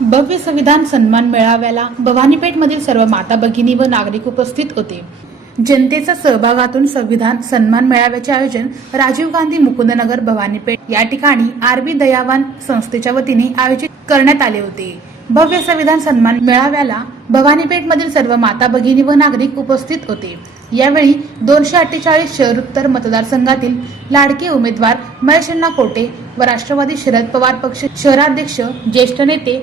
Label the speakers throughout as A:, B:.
A: भव्य संविधान सन्मान मेळाव्याला भवानीपेठमधील सर्व माता भगिनी व नागरिक उपस्थित होते. जनतेचा सहभागातून संविधान सन्मान मेळाव्याचे आयोजन राजीव गांधी मुकुंदनगर भवानीपेठ या ठिकाणी आरबी दयावान संस्थेच्या वतीने आयोजित करण्यात आले होते. भव्य संविधान सन्मान मेळाव्याला भवानीपेठमधील सर्व माता भगिनी व नागरिक उपस्थित होते. यावेळी दोनशे अठ्ठेचाळीस शहर उत्तर मतदारसंघातील लाडके उमेदवार महेशण्णा कोटे व राष्ट्रवादी शरद पवार पक्ष शहराध्यक्ष ज्येष्ठ नेते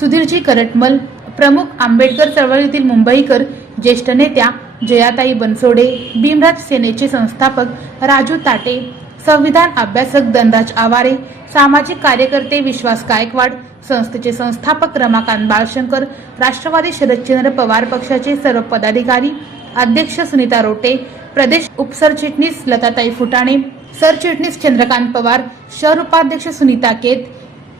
A: सुधीरजी करटमल प्रमुख आंबेडकर चळवळीतील मुंबईकर ज्येष्ठ नेत्या जयाताई बनसोडे भीमराज सेनेचे संस्थापक राजू ताटे संविधान अभ्यासक धनराज आवारे सामाजिक कार्यकर्ते विश्वास गायकवाड संस्थेचे संस्थापक रमाकांत बाळशंकर राष्ट्रवादी शरदचंद्र पवार पक्षाचे सर्व पदाधिकारी अध्यक्ष सुनीता रोटे प्रदेश उपसरचिटणीस लताताई फुटाणे सरचिटणीस चंद्रकांत पवार शहर उपाध्यक्ष सुनीता केत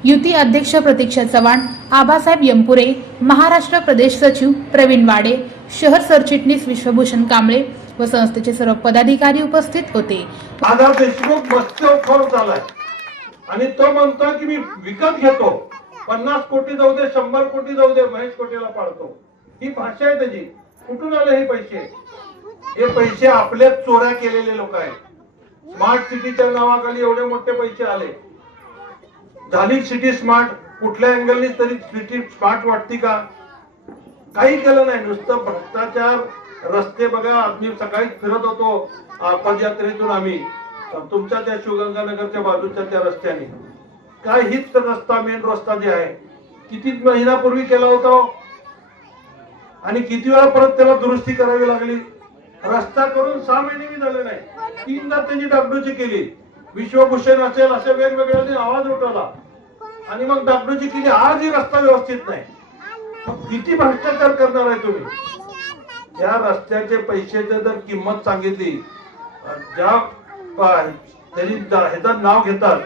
A: युती अध्यक्ष प्रतीक्षा चव्हाण आबासाहेब यंपुरे महाराष्ट्र प्रदेश सचिव प्रवीण वाडे शहर सरचिटणीस विश्वभूषण कांबळे व संस्थेचे सर्व पदाधिकारी उपस्थित होते.
B: दादा देशमुख मत्स्योत्सव झालाय आणि तो म्हणतो की मी विकत घेतो. पन्नास कोटी जाऊ दे शंभर कोटी जाऊ दे महेश कोटीला पाळतो. ही भाषा आहे त्याची. कुठून आले हे पैसे? हे पैसे आपल्याच चोऱ्या केलेले लोक आहेत. स्मार्ट सिटीच्या नावाखाली एवढे मोठे पैसे आले. झाली सिटी स्मार्ट कुठल्या अँगलनी तरी सिटी स्मार्ट वाटती का? काही केलं नाही. नुसतं भ्रष्टाचार रस्ते बघा. आम्ही सकाळी फिरत होतो पदयात्रेतून आम्ही. तुमच्या त्या शिवगंगानगरच्या बाजूच्या त्या रस्त्याने. काय हीच रस्ता मेन रस्ता जे आहे किती महिन्यापूर्वी केला होता? आणि किती वेळा परत त्याला दुरुस्ती करावी लागली? रस्ता करून सहा महिने मी झाले नाही. तीनदा त्यांनी डागडूची केली. विश्वभूषण असेल अशा वेगवेगळ्या आवाज उठवला. आणि मग डागडूची केली आजही रस्ता व्यवस्थित नाही. मग किती भ्रष्टाचार करणार आहे तुम्ही? त्या रस्त्याचे पैशाचे जर किंमत सांगितली ज्या त्यांनी ह्याचं नाव घेतात.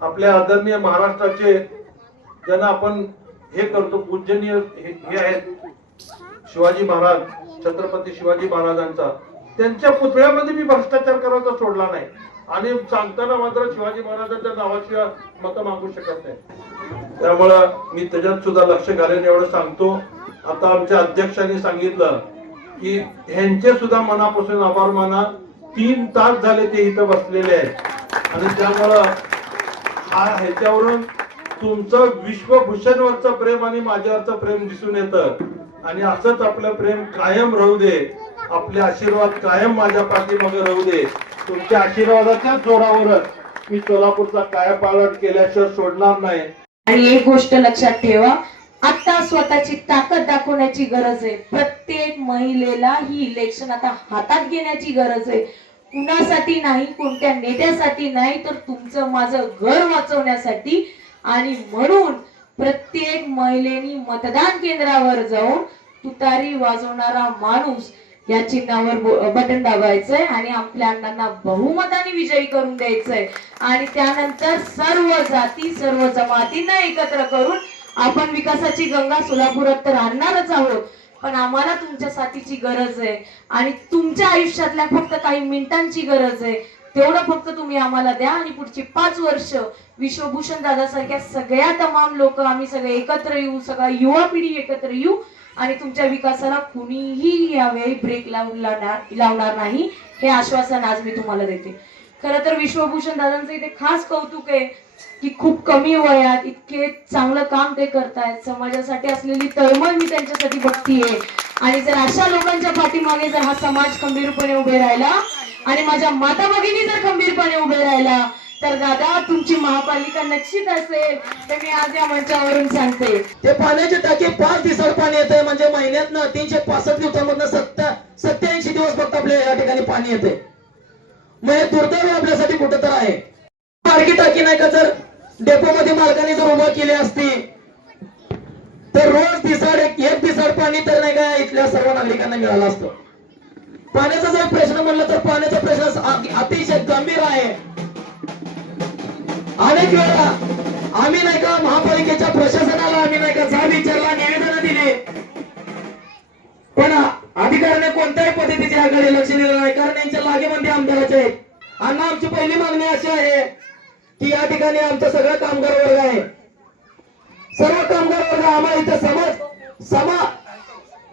B: आपल्या आदरणीय महाराष्ट्राचे ज्यांना आपण हे करतो पूजनीय हे आहेत शिवाजी महाराज छत्रपती शिवाजी महाराजांचा. त्यांच्या पुतळ्यामध्ये मी भ्रष्टाचार करायचा सोडला नाही. आणि सांगताना मात्र शिवाजी महाराजांच्या नावाशिवाय मत मागू शकत नाही. त्यामुळं मी त्याच्यात सुद्धा लक्ष घालेन एवढं सांगतो. आता आमच्या अध्यक्षांनी सांगितलं की ह्यांचे सुद्धा मनापासून आभार माना. तीन तास झाले ते इथं बसलेले आहेत. आणि त्यामुळं हा ह्याच्यावरून तुमचं विश्वभूषणवरचं प्रेम आणि माझ्यावरचं प्रेम दिसून येतं. आणि असंच आपलं प्रेम कायम राहू दे. आपले आशीर्वाद कायम माझ्या पाठीमागे राहू दे. तुमच्या आशीर्वादाच्या जोरावरच मी सोलापूरचा कायापालट केल्याशिवाय सोडणार नाही.
C: आणि एक गोष्ट लक्षात ठेवा आता स्वतःची ताकद दाखवण्याची गरज आहे. प्रत्येक महिलेला ही इलेक्शन आता हातात घेण्याची गरज आहे. कुणासाठी नाही कोणत्या नेत्यासाठी नाही तर तुमचं माझं घर वाचवण्यासाठी आणि म्हणून प्रत्येक महिलेनी मतदान केंद्रावर जाऊन तुतारी वाजवणारा माणूस या चिन्हावर बटन दाबायचंय आणि आपल्या अण्णांना बहुमताने विजयी करून द्यायचंय. आणि त्यानंतर सर्व जाती सर्व जमातींना एकत्र करून आपण विकासाची गंगा सोलापुरात तर आणणारच आहोत पण आम्हाला तुमच्या साथीची गरज आहे. आणि तुमच्या आयुष्यातल्या फक्त काही मिनिटांची गरज आहे. तेवढं फक्त तुम्ही आम्हाला द्या आणि पुढची पाच वर्ष विश्वभूषण दादासारख्या सगळ्या तमाम लोक आम्ही सगळे एकत्र येऊ सगळा युवा पिढी एकत्र येऊ आणि तुमच्या विकासाला कुणीही यावेळी ब्रेक लावून लावणार लावणार नाही हे आश्वासन आज मी तुम्हाला देते. खरं तर विश्वभूषण दादांचं इथे खास कौतुक आहे की खूप कमी वयात इतके चांगलं काम ते करतायत. समाजासाठी असलेली तळमळ मी त्यांच्यासाठी बघतीये. आणि जर अशा लोकांच्या पाठीमागे जर हा समाज खंबीरपणे उभे राहिला आणि माझ्या माता भगिनी जर खंबीरपणे उभे राहिला तर दादा तुमची महापालिका निश्चित असेल तर मी आज या मंचावरून सांगते.
D: ते पाण्याचे टाके पाच दिवसावर पाणी येते म्हणजे महिन्यातनं तीनशे पासष्ट दिवसामधनं सत्ता सत्याऐंशी दिवस फक्त आपल्या या ठिकाणी पाणी येते मग हे दुर्दैव आपल्यासाठी कुठं तर आहे. बारकी टाकी नाही का जर डेपो मध्ये मालकाने जर उभं केली असती तर रोज दिसाड एक एक दिसाड पाणी तर नाही का इथल्या सर्व नागरिकांना मिळालं असतं. पाण्याचा जर प्रश्न म्हणलं तर पाण्याचा प्रश्न अतिशय गंभीर आहे. अनेक वेळा आम्ही नाही का महापालिकेच्या प्रशासनाला आम्ही नाही का जाब विचारला निवेदन दिले. पण अधिकाऱ्याने कोणत्याही पद्धतीच्या याकडे लक्ष दिलं नाही. कारण यांच्या लागेमध्ये आमदाराचे आहेत. आणि आमची पहिली मागणी अशी आहे की या ठिकाणी आमचा सगळा कामगार वर्ग आहे. सर्व कामगार वर्ग आम्हाला इथं समाज समा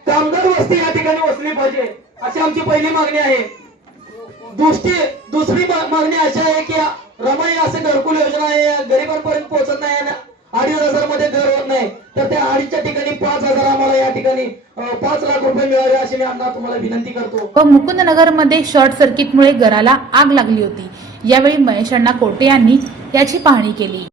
D: कामगार वस्ती या ठिकाणी वसली पाहिजे. अशी आमची पहिली मागणी आहे. दुसरी दुसरी मागणी अशी आहे की रमाई असं घरकुल योजना आहे गरिबांपर्यंत पोहोचत नाही आणि अडीच हजारमध्ये घर होत नाही. तर त्या अडीचच्या ठिकाणी पाच हजार आम्हाला या ठिकाणी पाच लाख रुपये मिळावे अशी मी अण्णा तुम्हाला विनंती करतो.
A: व मुकुंदनगरमध्ये शॉर्ट सर्किटमुळे घराला आग लागली होती. यावेळी महेश अण्णा कोटे यांनी याची पाहणी केली.